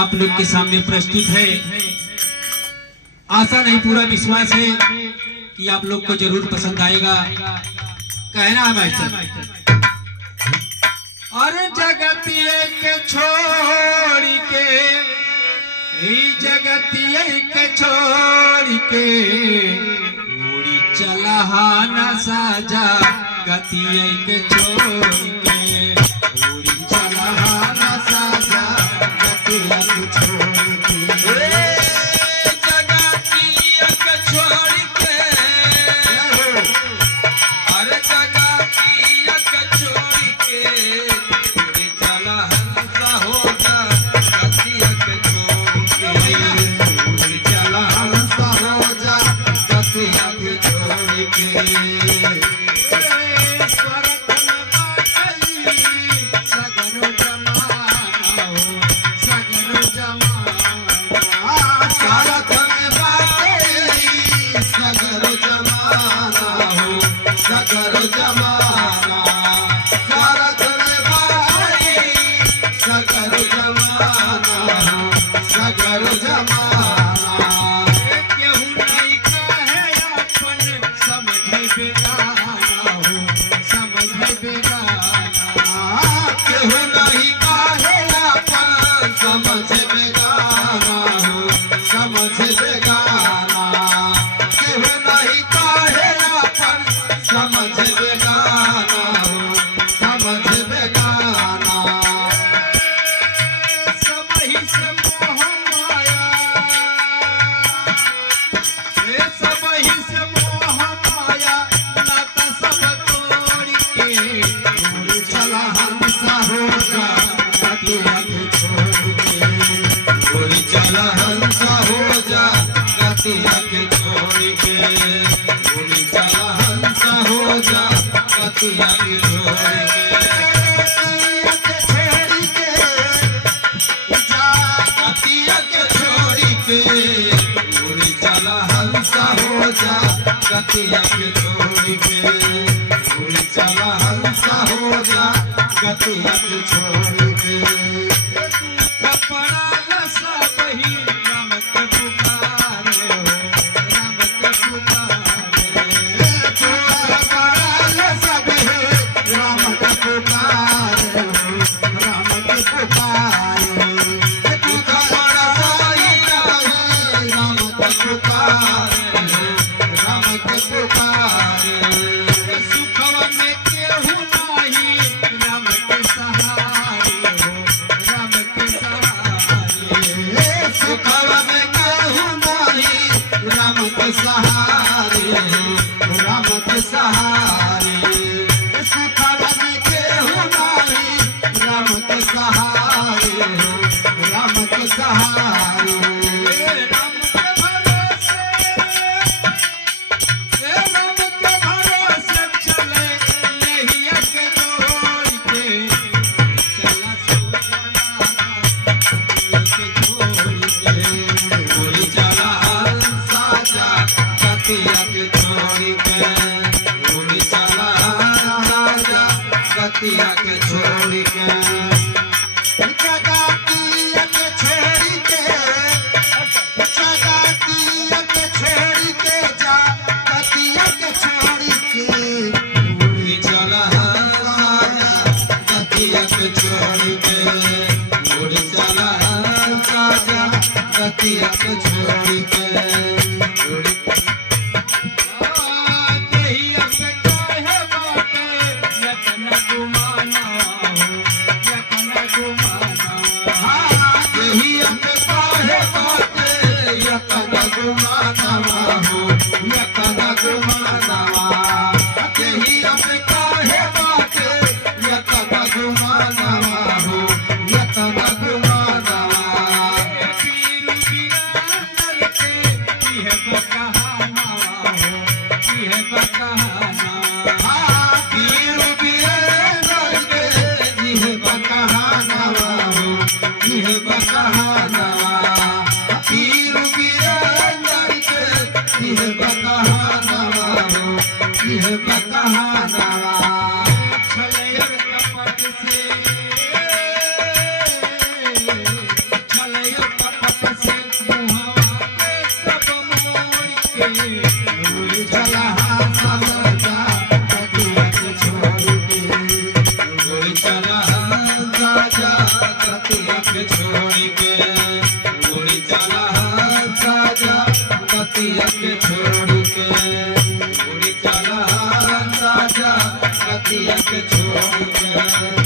आप लोग के सामने प्रस्तुत है। आशा नहीं पूरा विश्वास है कि आप लोग को जरूर पसंद आएगा। कहना है मास्टर, अरे जगतिये के छोड़ के, जगतिये के छोड़ के उड़ी चला न साजा, गतिये के छोड़ के उड़ी चला न साजा, गतिये के छोड़ के जगतिये के छोड़ के, अरे जगतिये के छोड़ के उड़ी चला हंसा होगा, गतिये के छोड़ के उड़ी चला हंसा होगा, गतिये के छोड़ के गतिया के छोड़ के उड़ी चला हंसा हो जा, गतिया के छोड़ के कपड़ा लसा बही राम के पुकारे हो, राम के पुकारे कपड़ा लसा बही राम के पुकारे हो, राम के पुकारे कपड़ा बही राम के पुकारे सुखवा में केहू नहीं, राम के सहारे हो, राम के सहारे सुखवा में केहू नहीं, राम के सहारे हो, राम के सहारे सुखवा में केहू नहीं, राम के सहारे हो, राम के सहारे गतिया के छोड़ के जगतिया के छोड़ के, जगतिया के छोड़ के जा, गतिया के छोड़ के उड़ी चला गतिया के छोड़ के उड़ी चला जा, गतिया के छोड़ के छलयर जगतिया के छोड़ के उड़ी चला राजा जगतिया के छोड़ के।